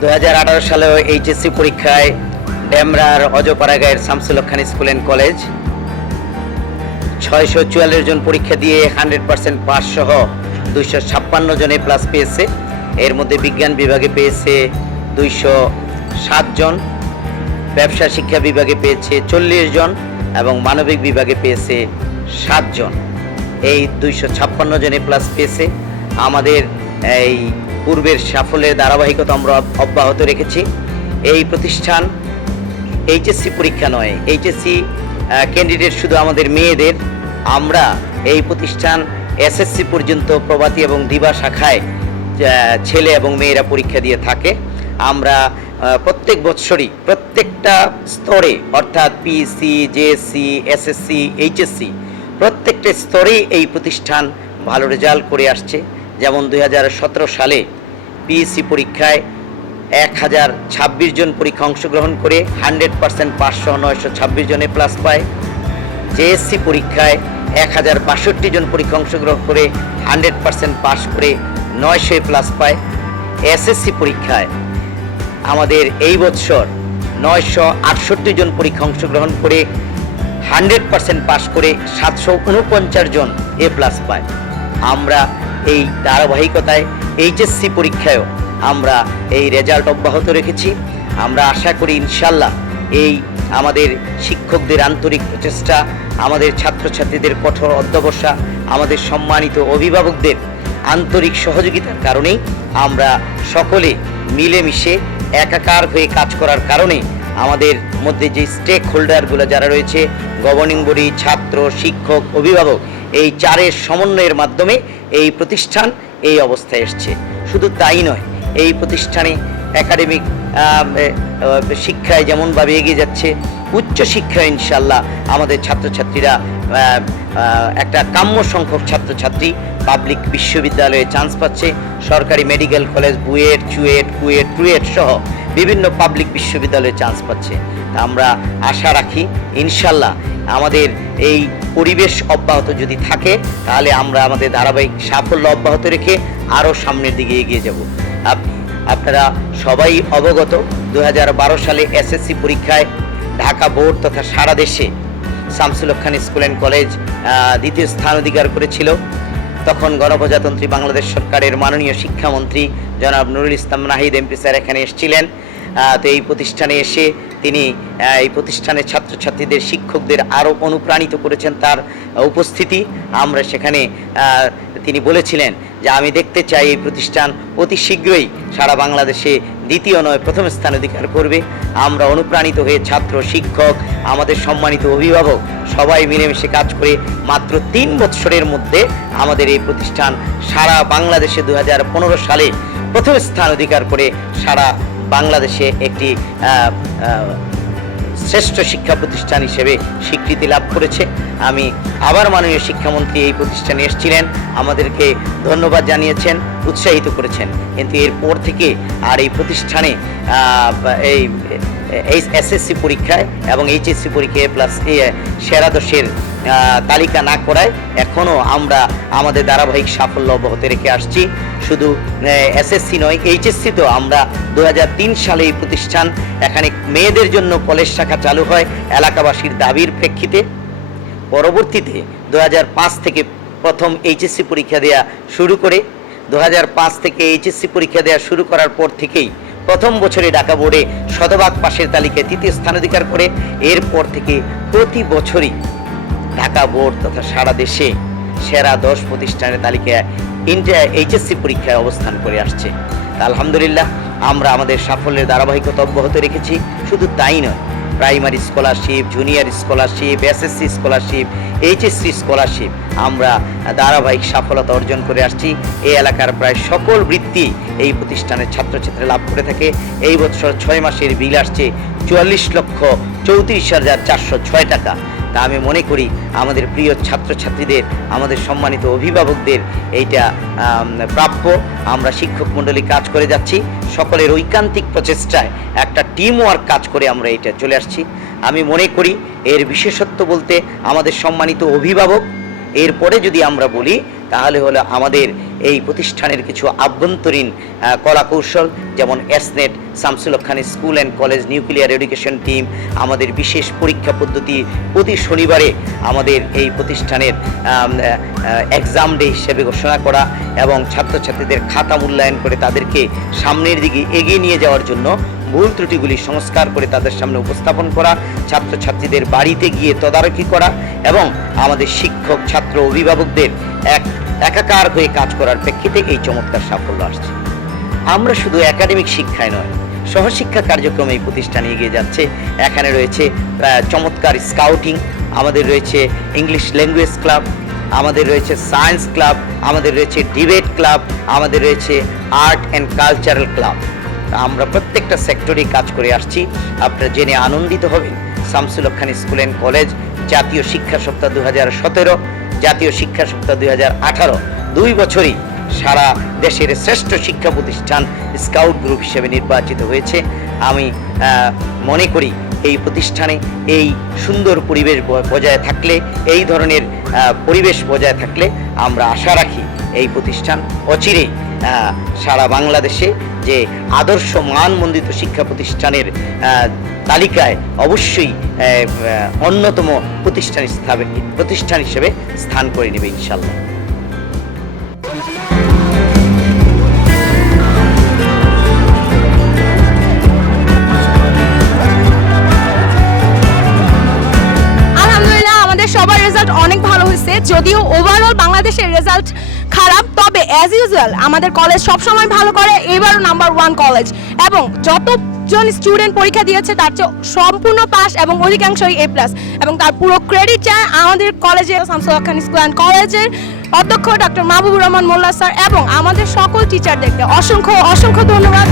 দুহাজার আঠারো সালে এইচএসসি পরীক্ষায় ডেমরার অজপাড়াগাঁয়ের Shamsul Khan school and college. ছয়শো চুয়াল্লিশ জন পরীক্ষা দিয়ে হান্ড্রেড পার্সেন্ট পাস সহ দুইশো ছাপ্পান্ন জনে প্লাস পেয়েছে। এর মধ্যে বিজ্ঞান বিভাগে পেয়েছে দুইশো সাত জন, ব্যবসা শিক্ষা বিভাগে পেয়েছে চল্লিশ জন এবং মানবিক বিভাগে পেয়েছে সাতজন এই দুইশো ছাপ্পান্ন জনে প্লাস পেয়েছে। আমাদের এই পূর্বের সাফল্যের ধারাবাহিকতা আমরা অব্যাহত রেখেছি। এই প্রতিষ্ঠান এইচএসসি পরীক্ষা নয় এইচএসসি ক্যান্ডিডেট শুধু আমাদের মেয়েদের। আমরা এই প্রতিষ্ঠান এসএসসি পর্যন্ত প্রভাতী এবং দিবা শাখায় ছেলে এবং মেয়েরা পরীক্ষা দিয়ে থাকে। আমরা প্রত্যেক বৎসরই প্রত্যেকটা স্তরে, অর্থাৎ পিসি জেএসসি এসএসসি এইচএসসি প্রত্যেকটা স্তরেই এই প্রতিষ্ঠান ভালো রেজাল্ট করে আসছে। যেমন দু হাজার সতেরো সালে পিএসসি পরীক্ষায় এক হাজার ছাব্বিশ জন পরীক্ষা অংশগ্রহণ করে হান্ড্রেড পার্সেন্ট পাঁচশো নয়শো ছাব্বিশ জনে প্লাস পায়। জেএসসি পরীক্ষায় এক হাজার বাষট্টি জন পরীক্ষা অংশগ্রহণ করে হান্ড্রেড পার্সেন্ট পাস করে নয়শো প্লাস পায়। এসএসসি পরীক্ষায় আমাদের এই বছর নয়শো আটষট্টি জন পরীক্ষা অংশগ্রহণ করে হান্ড্রেড পার্সেন্ট পাস করে সাতশো উনপঞ্চাশ জন এ প্লাস পায়। আমরা এই ধারাবাহিকতায় এইচএসসি পরীক্ষায়ও আমরা এই রেজাল্ট অব্যাহত রেখেছি। আমরা আশা করি ইনশাল্লাহ এই আমাদের শিক্ষকদের আন্তরিক প্রচেষ্টা, আমাদের ছাত্রছাত্রীদের কঠোর অধ্যবসা, আমাদের সম্মানিত অভিভাবকদের আন্তরিক সহযোগিতার কারণেই আমরা সকলে মিলেমিশে একাকার হয়ে কাজ করার কারণে আমাদের মধ্যে যে স্টেক হোল্ডারগুলো যারা রয়েছে গভর্নিং বডি ছাত্র, শিক্ষক, অভিভাবক, এই চারের সমন্বয়ের মাধ্যমে এই প্রতিষ্ঠান এই অবস্থায় এসছে। শুধু তাই নয়, এই প্রতিষ্ঠানে একাডেমিক শিক্ষায় যেমনভাবে এগিয়ে যাচ্ছে, উচ্চ শিক্ষায় ইনশাল্লাহ আমাদের ছাত্রছাত্রীরা একটা কাম্য সংখ্যক ছাত্রছাত্রী পাবলিক বিশ্ববিদ্যালয়ে চান্স পাচ্ছে। সরকারি মেডিকেল কলেজ বুয়েট, চুয়েট, কুয়েট টুয়েট সহ বিভিন্ন পাবলিক বিশ্ববিদ্যালয়ে চান্স পাচ্ছে। আমরা আশা রাখি ইনশাল্লাহ আমাদের এই পরিবেশ অব্যাহত যদি থাকে, তাহলে আমরা আমাদের ধারাবাহিক সাফল্য অব্যাহত রেখে আরও সামনের দিকে এগিয়ে যাব। আপনি আপনারা সবাই অবগত দু হাজার বারো সালে এসএসসি পরীক্ষায় ঢাকা বোর্ড তথা সারা দেশে Shamsul Khan school and college দ্বিতীয় স্থান অধিকার করেছিল। তখন গণপ্রজাতন্ত্রী বাংলাদেশ সরকারের মাননীয় শিক্ষামন্ত্রী জনাব নুরুল ইসলাম নাহিদ এমপি স্যার এখানে এসেছিলেন। তো এই প্রতিষ্ঠানে এসে তিনি এই প্রতিষ্ঠানের ছাত্রছাত্রীদের, শিক্ষকদের আরও অনুপ্রাণিত করেছেন তার উপস্থিতি। আমরা সেখানে তিনি বলেছিলেন যে আমি দেখতে চাই এই প্রতিষ্ঠান অতি শীঘ্রই সারা বাংলাদেশে দ্বিতীয় নয়, প্রথম স্থান অধিকার করবে। আমরা অনুপ্রাণিত হয়ে ছাত্র, শিক্ষক, আমাদের সম্মানিত অভিভাবক সবাই মিলেমিশে কাজ করে মাত্র তিন বৎসরের মধ্যে আমাদের এই প্রতিষ্ঠান সারা বাংলাদেশে দু হাজার পনেরো সালে প্রথম স্থান অধিকার করে সারা বাংলাদেশে একটি শ্রেষ্ঠ শিক্ষা প্রতিষ্ঠান হিসেবে স্বীকৃতি লাভ করেছে। আমি আবার মাননীয় শিক্ষামন্ত্রী এই প্রতিষ্ঠানে এসেছিলেন। আমাদেরকে ধন্যবাদ জানিয়েছেন উৎসাহিত করেছেন। কিন্তু এরপর থেকে আর এই প্রতিষ্ঠানে এই এসএসসি পরীক্ষায় এবং এইচএসসি পরীক্ষায় প্লাস সেরা দশের আহ, তালিকা না করায় এখনও আমরা আমাদের ধারাবাহিক সাফল্য অব্যাহত রেখে আসছি। শুধু এসএসসি নয় এইচএসসি তো আমরা দু সালে এই প্রতিষ্ঠান, এখানে মেয়েদের জন্য কলেজ শাখা চালু হয় এলাকাবাসীর দাবির প্রেক্ষিতে। পরবর্তীতে দু হাজার পাঁচ থেকে প্রথম এইচএসসি পরীক্ষা দেওয়া শুরু করে দু হাজার পাঁচ থেকে এইচএসসি পরীক্ষা দেওয়া শুরু করার পর থেকেই প্রথম বছরে ঢাকা বোর্ডে শতভাগ পাশের তালিকায় তৃতীয় স্থান অধিকার করে। এরপর থেকে প্রতি বছরই ঢাকা বোর্ড তথা সারা দেশে সেরা দশ প্রতিষ্ঠানের তালিকায় ইন্ডিয়া এইচএসসি পরীক্ষায় অবস্থান করে আসছে। আলহামদুলিল্লাহ, আমরা আমাদের সাফল্যের ধারাবাহিকতা অব্যাহত রেখেছি। শুধু তাই নয়, primary scholarship, junior scholarship, SSC scholarship, HSC scholarship, আমরা ধারাবাহিক সফলতা অর্জন করে আসছি। এই এলাকার প্রায় সকল বৃত্তি এই প্রতিষ্ঠানের ছাত্রছাত্রী লাভ করে থাকে। এই বছর ছয় মাসের বিল আসছে চুয়াল্লিশ লক্ষ চৌত্রিশ হাজার চারশো ছয় টাকা। তা আমি মনে করি আমাদের প্রিয় ছাত্রছাত্রীদের, আমাদের সম্মানিত অভিভাবকদের এইটা প্রাপ্য। আমরা শিক্ষক মণ্ডলী কাজ করে যাচ্ছি। সকলের ঐকান্তিক প্রচেষ্টায় একটা টিম ওয়ার্ক কাজ করে আমরা এটা চলে আসছি। আমি মনে করি এর বিশেষত্ব বলতে আমাদের সম্মানিত অভিভাবক। এরপরে যদি আমরা বলি তাহলে হলো আমাদের এই প্রতিষ্ঠানের কিছু আভ্যন্তরীণ কলাকৌশল, যেমন এসনেট Shamsul Khan school and college nuclear education team, আমাদের বিশেষ পরীক্ষা পদ্ধতি প্রতি শনিবারে আমাদের এই প্রতিষ্ঠানের এক্সাম ডে হিসেবে ঘোষণা করা এবং ছাত্রছাত্রীদের খাতা মূল্যায়ন করে তাদেরকে সামনের দিকে এগিয়ে নিয়ে যাওয়ার জন্য ভুল ত্রুটিগুলি সংস্কার করে তাদের সামনে উপস্থাপন করা, ছাত্রছাত্রীদের বাড়িতে গিয়ে তদারকি করা এবং আমাদের শিক্ষক, ছাত্র, অভিভাবকদের এক, একাকার হয়ে কাজ করার প্রেক্ষিতে এই চমৎকার সাফল্য আসছে। আমরা শুধু একাডেমিক শিক্ষায় নয়, সহশিক্ষা কার্যক্রমে এই প্রতিষ্ঠান এগিয়ে যাচ্ছে। এখানে রয়েছে চমৎকার স্কাউটিং, আমাদের রয়েছে ইংলিশ ল্যাঙ্গুয়েজ ক্লাব, আমাদের রয়েছে সায়েন্স ক্লাব, আমাদের রয়েছে ডিবেট ক্লাব, আমাদের রয়েছে আর্ট অ্যান্ড কালচারাল ক্লাব। আমরা প্রত্যেকটা সেক্টরেই কাজ করে আসছি। আপনারা জেনে আনন্দিত হবেন। Shamsul Khan school and college, জাতীয় শিক্ষা সপ্তাহ দু সতেরো, জাতীয় শিক্ষা সপ্তাহ দুই আঠারো। দুই বছরই সারা দেশের শ্রেষ্ঠ শিক্ষা প্রতিষ্ঠান স্কাউট গ্রুপ হিসেবে নির্বাচিত হয়েছে। আমি মনে করি এই প্রতিষ্ঠানে এই সুন্দর পরিবেশ বজায় থাকলে, এই ধরনের পরিবেশ বজায় থাকলে আমরা আশা রাখি এই প্রতিষ্ঠান অচিরেই সারা বাংলাদেশে যে আদর্শ মানমন্দিত শিক্ষা প্রতিষ্ঠানের তালিকায় অবশ্যই অন্যতম প্রতিষ্ঠান প্রতিষ্ঠান হিসেবে স্থান করে নেবে ইনশাল্লাহ সবার রেজাল্ট অনেক ভালো হয়েছে। যদিও ওভারঅল বাংলাদেশের রেজাল্ট খারাপ, তবে অ্যাজ ইউজুয়াল আমাদের কলেজ সবসময় ভালো করে, এবারও নাম্বার ওয়ান কলেজ এবং যতজন স্টুডেন্ট পরীক্ষা দিয়েছে, তার চেয়ে সম্পূর্ণ পাস এবং অধিকাংশই এ প্লাস এবং তার পুরো ক্রেডিট চায় আমাদের কলেজে শামসুল খান স্কুল অ্যান্ড কলেজের অধ্যক্ষ ডক্টর মাহবুবুর রহমান মোল্লা স্যার এবং আমাদের সকল টিচারদেরকে অসংখ্য অসংখ্য ধন্যবাদ।